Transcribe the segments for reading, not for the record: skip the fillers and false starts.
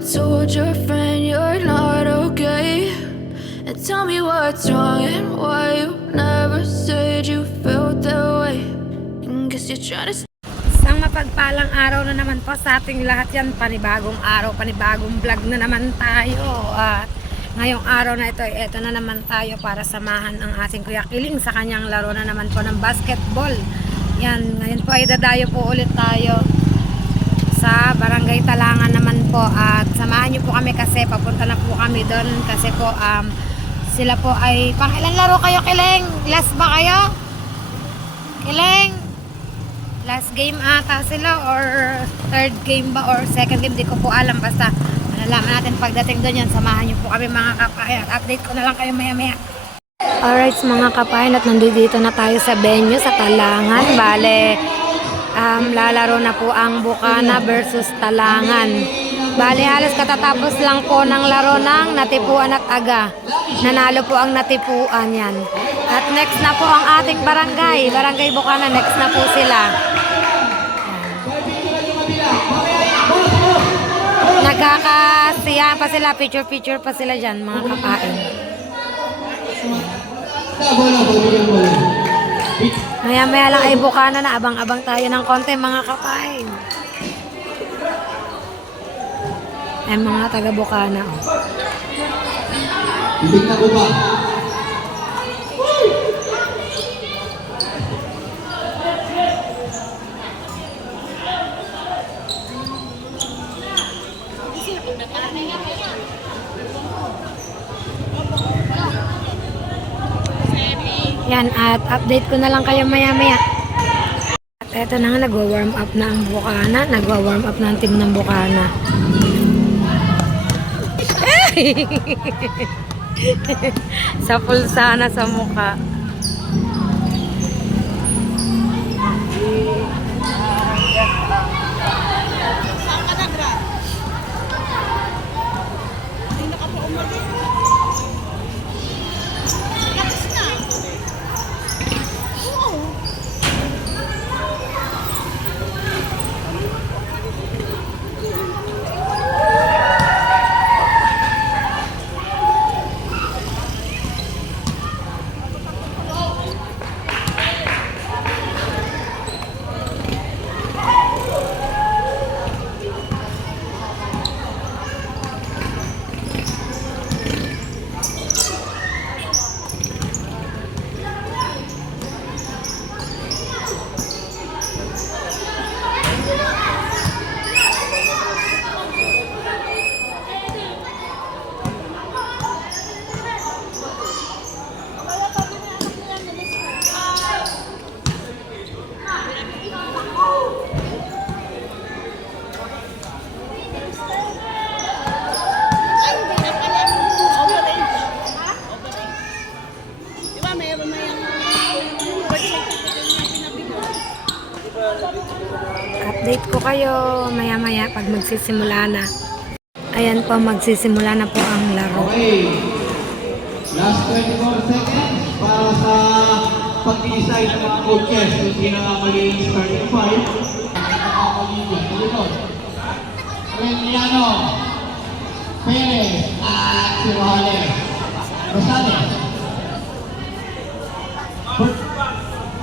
told your friend you're not okay? And tell me what's wrong and why you never said you felt that way. And guess you're trying to. Isang mapagpalang araw na naman po sa ating lahat yan. Panibagong araw, panibagong vlog na naman tayo. At ngayong araw na ito, eto na naman tayo para samahan ang ating Kuya Kiling sa kanyang laro na naman po ng basketball. Yan, ngayon po ay dadayo po ulit tayo sa Barangay Talangan naman po. At samahan niyo po kami kasi papunta na po kami doon. Kasi po sila po ay, pang ilang laro kayo, Kiling? Last ba kayo? Kiling? Last game ata sila or third game ba or second game, di ko po alam. Basta malalaman natin pagdating doon yan. Samahan niyo po kami mga kapayan. Update ko na lang kayo maya maya. Alright mga kapayan, at nandito na tayo sa venue sa Talangan. Bale, lalaro na po ang Bukana versus Talangan. Bale, halos katatapos lang po ng laro ng Natipuan at Aga. Nanalo po ang Natipuan yan. At next na po ang ating barangay. Barangay Bukana, next na po sila. Nagkakasiyahan pa sila, picture pa sila dyan mga kapain. Maya lang ay Bukana na, abang-abang tayo ng konti mga kapain. Ay mga taga Bukana. Ibig na ko ba? Yan, at update ko na lang kayo maya-maya. At eto na nga, nagwa-warm up na ang Bukana. Nagwa-warm up na ang team ng Bukana. Sa pulsa na sa mukha. Update ko kayo maya-maya pag magsisimula na. Ayan po, magsisimula na po ang laro. Okay. Last 24 seconds para sa pag-decide ng mga coaches kung sino ang magiging starting five. Emiliano, Perez, at si Rosales. Rosales.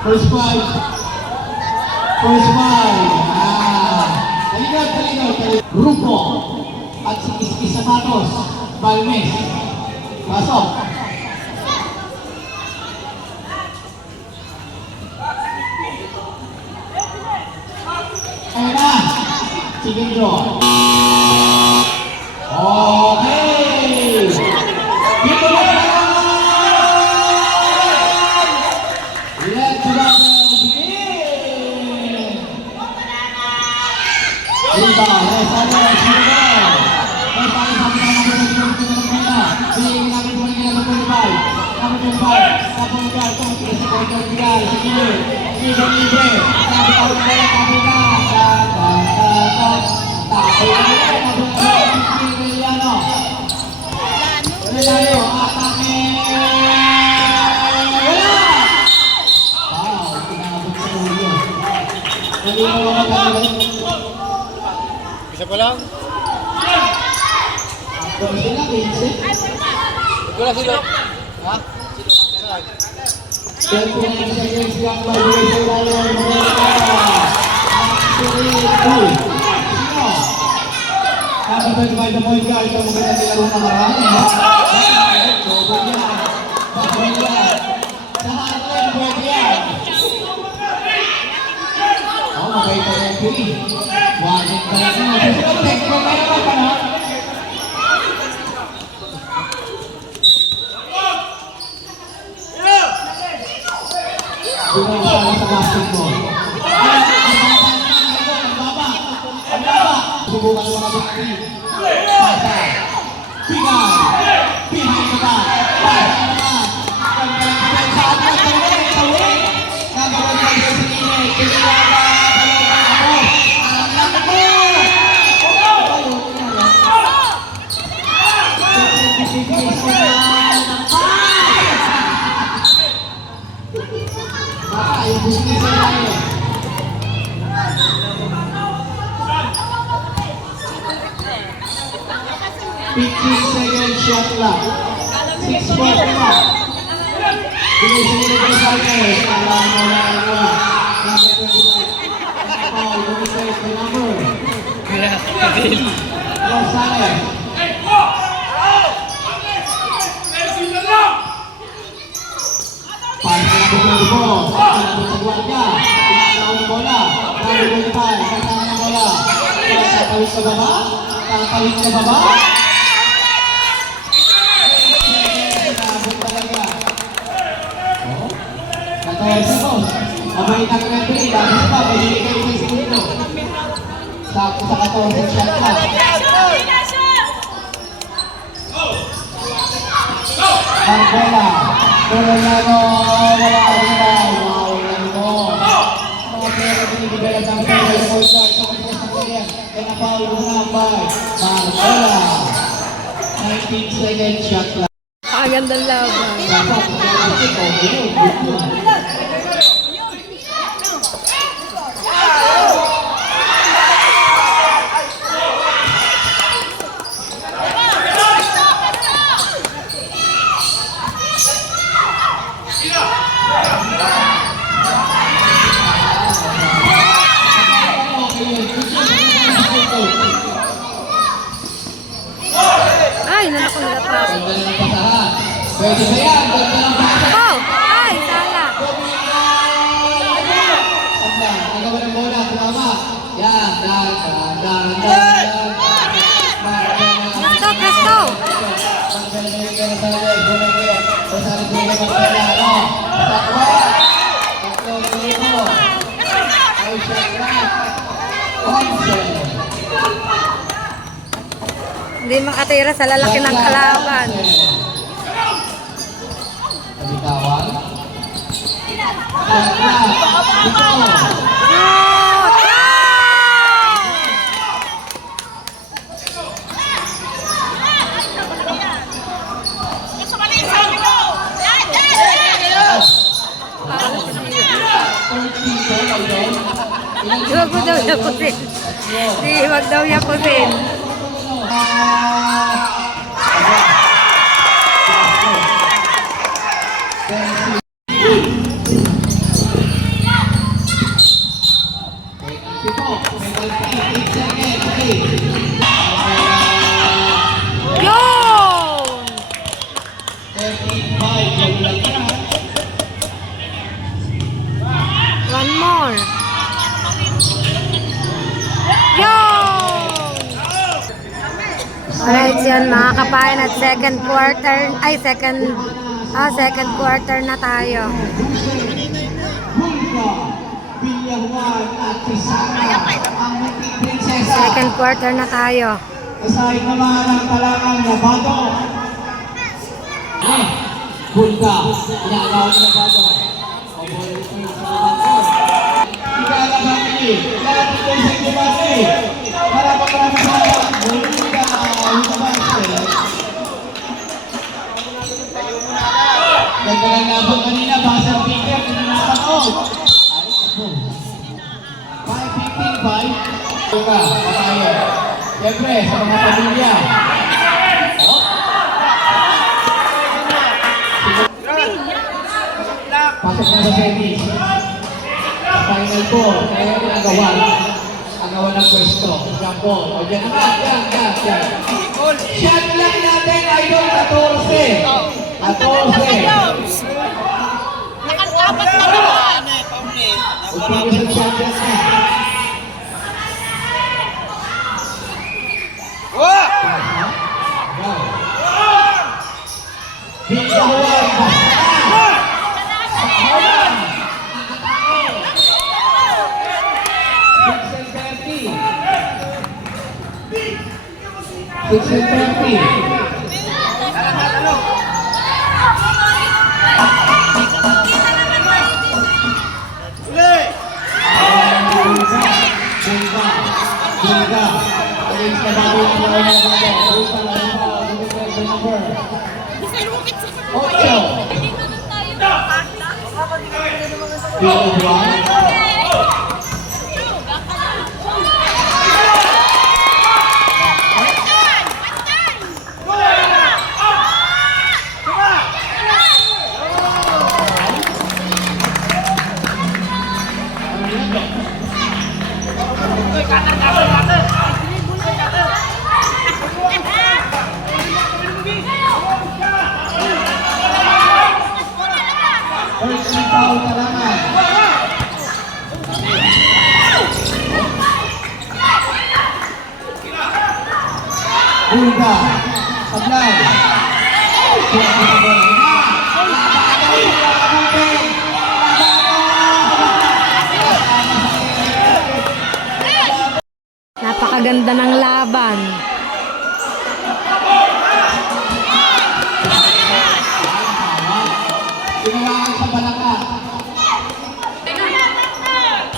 First five. Taligod. Grupo. At si Iskis Sapatos. Balmes. Pasok. Ayan na. Sige nyo. Okay. Dito na lang. Let's go. Diba, resano, sino Isa pa lang? Kung sila, 15. Wala sila. Ha? 29 seconds lang magbigay sa ilalim ng Goal. Sino? Nasa 25 na point guard. Ito maganda nila rin na marami. Double yan. Double yan. Sa hardline, pwede yan. Oh, mabait na referee. Warning ka lang mo. Susunod, take mo kayo naman pa na. Susunod sa basketball. Subukan mo na bukti. Pasa. Bigay. Behind the back. Pasa naman. Pagkalang sa atas. Tawin. Tawin. Nagawa niya sa sinine. Kinilaga. Ang laki mo. Baka yung business na tayo. 15 seconds shot clock. 6-4 na. Binisigil ng Gonzalez. Alam mo na ano. Number 25. Paul, Gonzalez, the number. Gonzalez. Para sa labog ng ball. Para sa guardia. Pinakaw ng bola. Number 25. Kasama ng bola. Tatawid ka ba ba? Tatawid ka ba ba? Mabait ang referee, dahil pa, may kayo sa segundo. Sakto sa 14 shot na. Marbola, Coronado, wala mo. Mga pera binibigayan ng pera sa coach guard sa mga sa player. Kaya na-foul muna by Marbola. 19 seconds shot na. Gandang laban. Dapat sa mga Ay, nanak ko nalapas. pwede ba yan? Ganda ng basa. Oh! Ay, sala. Nagawa ng bola, tama. Yan, Presto, presto. Hindi makatira sa lalaki ng kalaban. Bitawan. Huwag mo daw yapusin. Di, huwag daw yapusin. One more. Alright, yan mga kapayan at second quarter na tayo. Second quarter na tayo. Kasahit naman ang talangang Labado. Bulga. Inagawa ng Labado. Ikalabang ini. Lahat ito sa Gimati. Para maraming mga Bulga. Ganda ng labang kanina. Basa ang picker. Tinanapan ko. Ay, ako. 5-15-5. Bulga. Patayo. Siyempre, sa mga pamilya. na sa tennis. Final 4, kaya yung agawan ng pwesto. Jump ball. O dyan naman, yan. Shot lang natin, idol, 14. 14. Nakatapat na naman. Utilization shot lang na. Big Bahuan, Six and 30. Bunga. Against the body of the number. Ocho. First foul na naman. Bunga. Sablay. Napakaganda ng laban. Tinawakan sa balaka.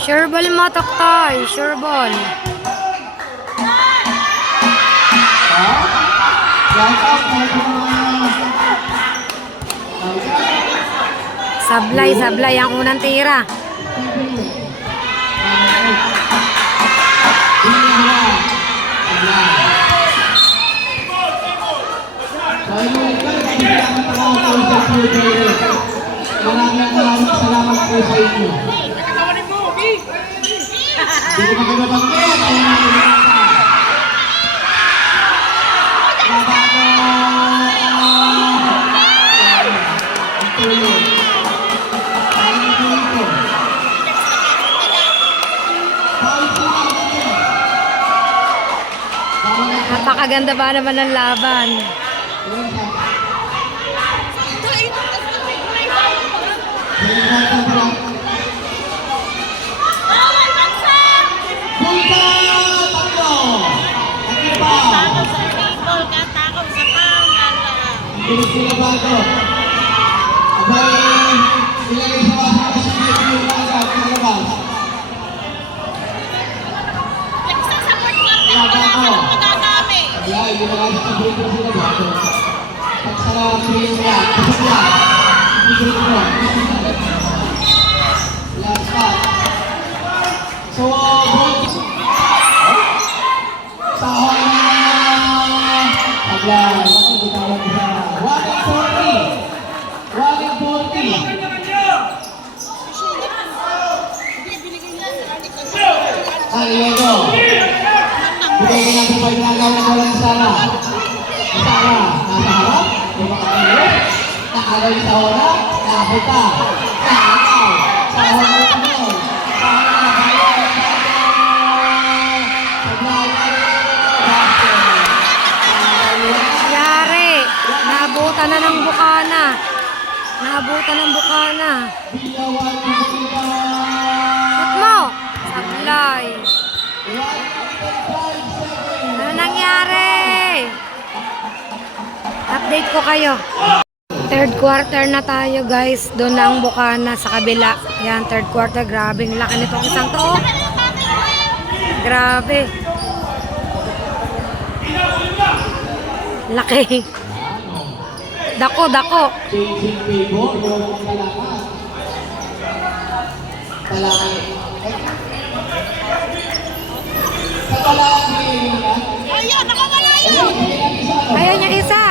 Sure ball mo, Toktoy. Sure ball. Right out. Sablay ang unang tira. Maraming salamat po sa inyo. Hindi ko magbabanggit. Napakaganda ba naman ng laban? Bilis sila bago. Abay, ilagay sa basa ka sa yung agad sa labas. Abay, ilagay sa break na sila bago. Pagsara ang break nila. Pasok lang. Ibigay ko. Last pass. So, sahol na. Aglay. Ako, bitawag isa. 140. Aliego. Bigay ko natin pa yung nagawa na walang sala. Sala. Nasa harap. Lumakapilip. Nakagaw sa oras. Nakakita. Nakakaw. Sa oras na ito. Yari. Naabutan na ng bukana. Naabutan ng bukana. Shoot mo. Sablay. Ano nangyari? Update ko kayo. Third quarter na tayo guys. Doon na ang bukana sa kabila. Yan, third quarter. Grabe, ang laki nitong isang to. Grabe. Laki. Dako. Changing favor. Yung kalaman. Kalaman. Sa kalaman. Ayun, nakawala yun! Ayun yung isa.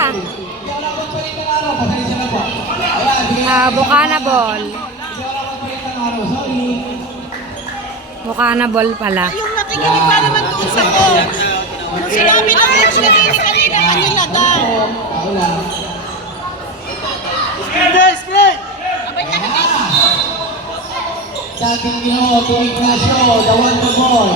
Bukana ball. Aro, sorry. Mukha na ball pala. Yung nakikinig pa naman doon sa ko. Nung sinabi ng coach na kanina kanila daw. Tao lang. Abay na kami. Dating Ginoo, tuwing Ignacio, the wonder ball.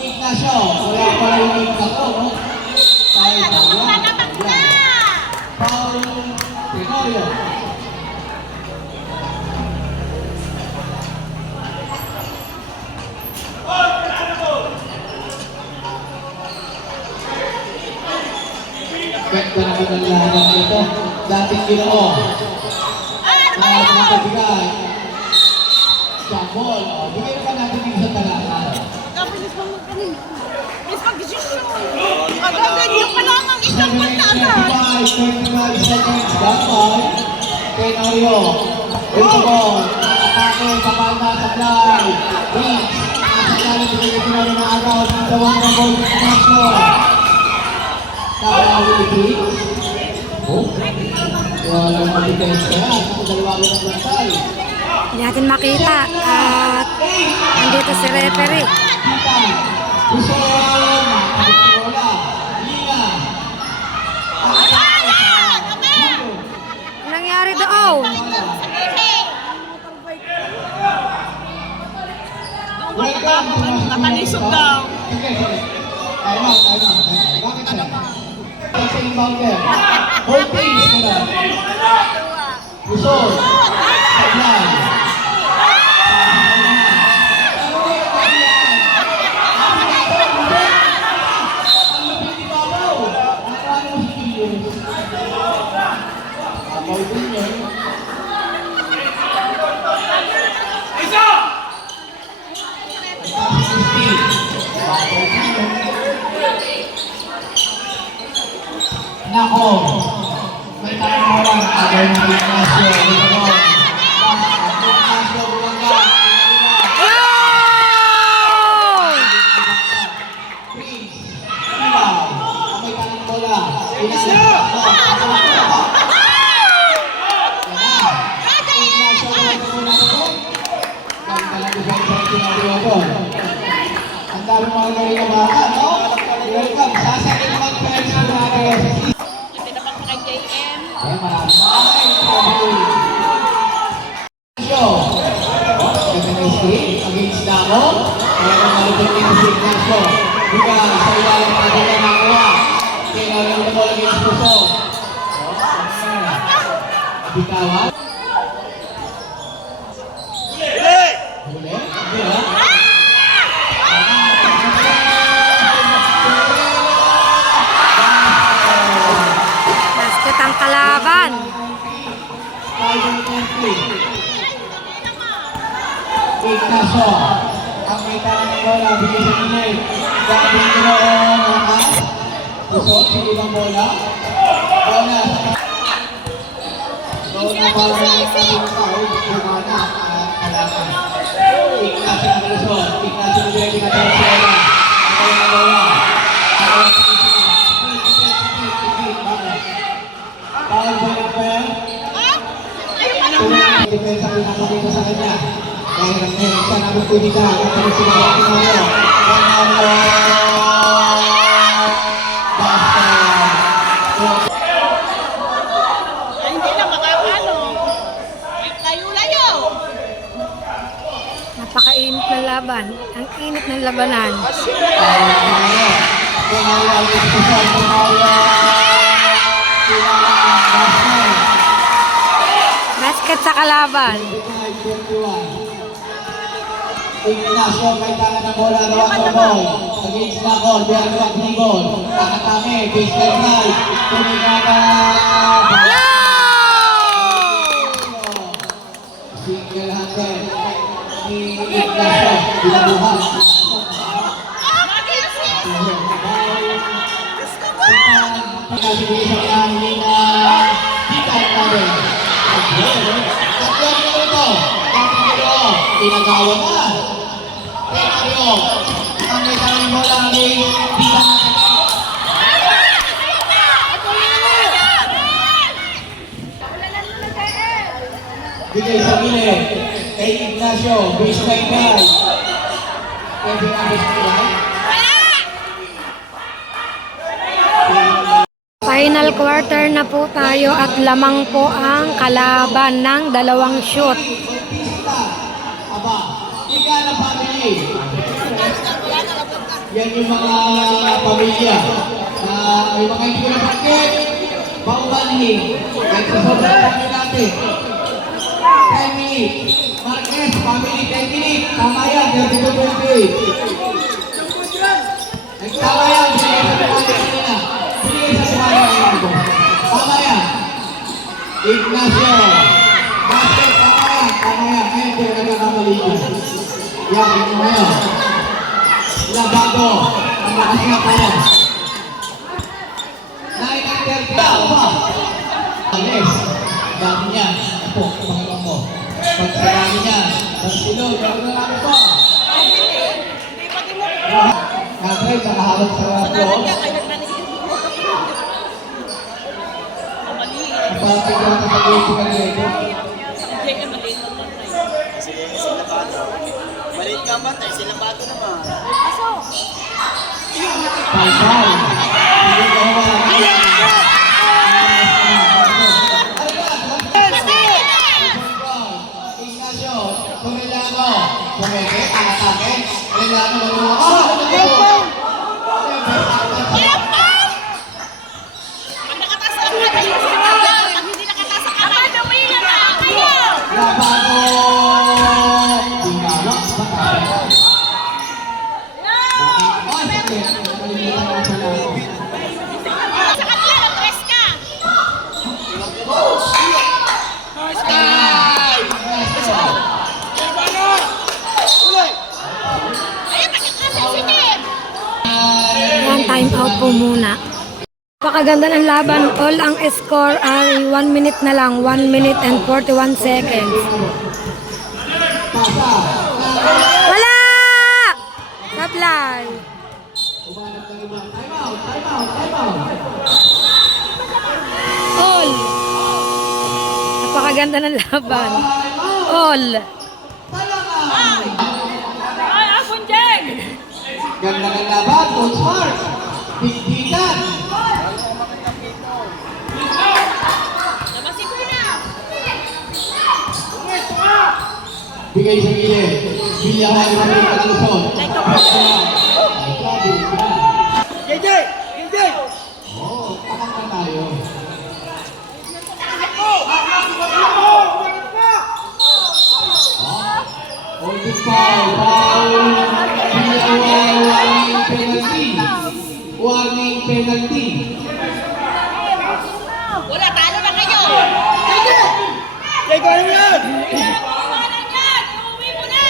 Ignacio, wala pala yung Ignacio, no? Tayo na yan. Paul Gregorio. Ganda naman ang lahat nito. Dating Ginoo. Mga kabigay. Jambol. Bigyan naman natin yung sa talasan. Kapilis mo kanina. Please mag-desisyon. Agad yung palamang isang ball na agad. 25 seconds. Gambol. Tenorio. Ito po. Atake. Kapal na sablay. Reach. Nasablay. Bigyan natin na agaw. Sa wonder ball. Ignacio. Nakawawili. Oh. Walang mag-defense kaya. Ako dalawa ko ng bantay. Hindi natin makita at nandito si referee. Kita. Uson. Kapitola. Lina. Anong nangyari doon? Nakalisog daw. Sige, sige. Time out, time out. Bakit sir? Sa inbounder. Whole teams ka na. Uson. Sablay. Nako, may tanong mo lang, agay ng Ignacio, Ignacio, Bulaga, Prince, Ilaw, may tanong mo lang, Ignacio, ang dami mga gawin na baka, no? Welcome, sasali naman pa rin sa mga gawin. Hindi naman pa kay JM. Ay, marami. Ignacio. Ignacio. Against Damo. Kaya kung malupit niya si Ignacio. Diba, sa ilalim pa din ang nakuha. Kaya nalang na mo against Puso. Bitawan. Huli! Huli? Hindi ha? Basket ang kalaban. Ignacio, ang may tanong ng bola, bigay sa Pinay. Dating Ginoo, mga Pusot, hindi bang bola? Bola sa bola para sa ating tao, bumana at kalaban. Ignacio ng Pusot, Ignacio ng Dwelling at Arcela. Ako yung bola. Ako yung Paul Bonifair. Depensa ang nakakita sa kanya. Dahil ang meron siya na magpudika. At ang sinawa ko na yun. Ay, hindi na makakano. Layo-layo. Napakainit ng laban. Ang init ng labanan. Basket sa kalaban. Ignacio, may tangan ng bola, rawak ng ball. Against Lakol, Bianco at Higol. Kakatame, baseline drive. Tumigata. Single handed. Ni Ignacio, binabuhan. Pagkasibilisang ng Lina. Kita ang tabi. Tatlo minuto. Tinagawa na. Tenorio. Ang may tawang bola ay Pita. Bigay sa gilid. Kay Ignacio. Baseline guy. Pwede nga baseline. Final quarter na po tayo at lamang po ang kalaban ng dalawang shoot. Aba, ika na family. Yan yung mga pamilya na may mga hindi na bakit baubalhin. At sa sobrang kami natin. 10 minutes. Marquez, family 10 minutes. Tama yan, 32-28. Tama yan, binigay sa pamilya kanina. Binigay sa pamilya kanina. Tama yan. Ignacio. Basket, tama yan. Tama yan. Ngayon, hindi ka nagkakamali yan. Yan, ito ngayon. Labado. Ang lakas nga pa yan. 9-30. Tama. Alex. Dami niya. Ito, panginoon mo. Pag sarami niya. Pagsilog. Gawin na namin ito. Katry, nakaharap sa rato. Kapatid ko na sa gate ka nito. Maliit ka ba? Tayo sila bago naman. Pasal. Hindi ko mga Ignacio, Comellano. Comete, atake. Comellano, magulong. Labado. Tingala. Yan, time out po muna. Napakaganda ng laban. All ang score ay 1 minute na lang. 1 minute and 41 seconds. Wala! Supply! All! Napakaganda ng laban. All! Ganda ng laban, Coach Mark. Bigbitan. Bigay sa gilid. Bilyahan sa mga kalusot. JJ! JJ! Oo, takang na tayo. Holding foul. Foul. Warning penalty. Warning penalty. Wala, talo na kayo. JJ, ano yan? Iwanan yan. Uuwi mo na.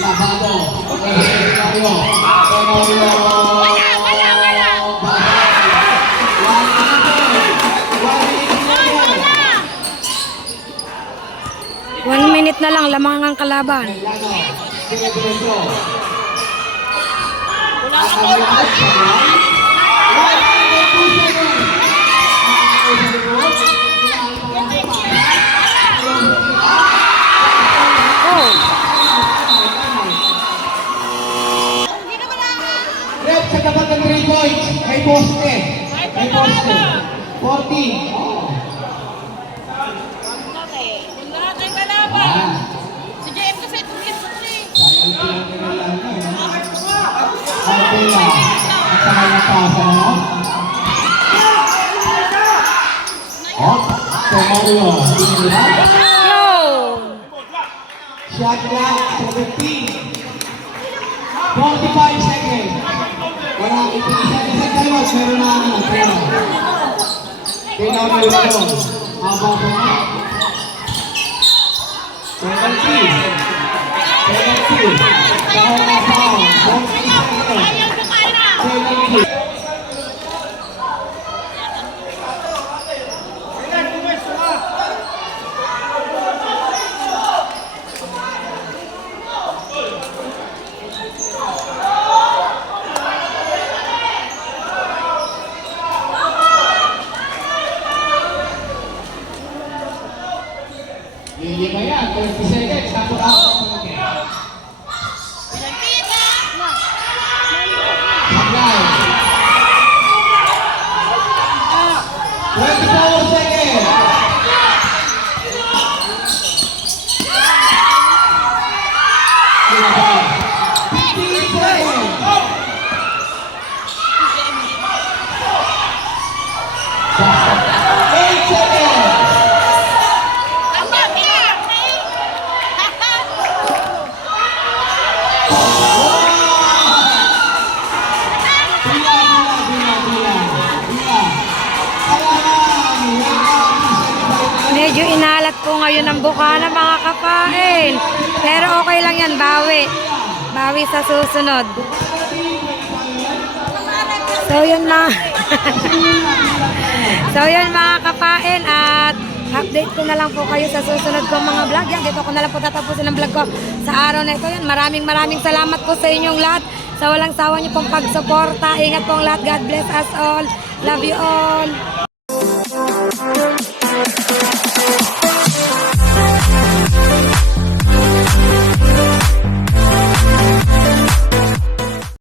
Labado. Tayo. One minute na lang, lamang ang kalaban. Oh! Red sa tapat ng 3 points. May poste. May poste. 14. Oh. Lahat ay kalaban. Ah. Si JM kasi tumit ko eh. Sayang pinagkakalaan na yun. Artilla. At saka yung pasa na. Oh. So Mario. Pinilihan. Yo! Shot clock. 17. 45 seconds. Wala. 18 seconds sa timeout. Meron na ano. Kailangan mo ito. Haba po na. Penalty. Penalty. Dahil na foul. 40 seconds. Penalty. po ngayon ang bukana mga kapain. Pero okay lang yan, bawi. Bawi sa susunod. So yun mga So yun mga kapain, at update ko na lang po kayo sa susunod kong mga vlog. Yan, dito ko na lang po tatapusin ang vlog ko sa araw na ito. Yan, maraming salamat po sa inyong lahat sa walang sawa niyo pong pagsuporta. Ingat pong lahat. God bless us all. Love you all.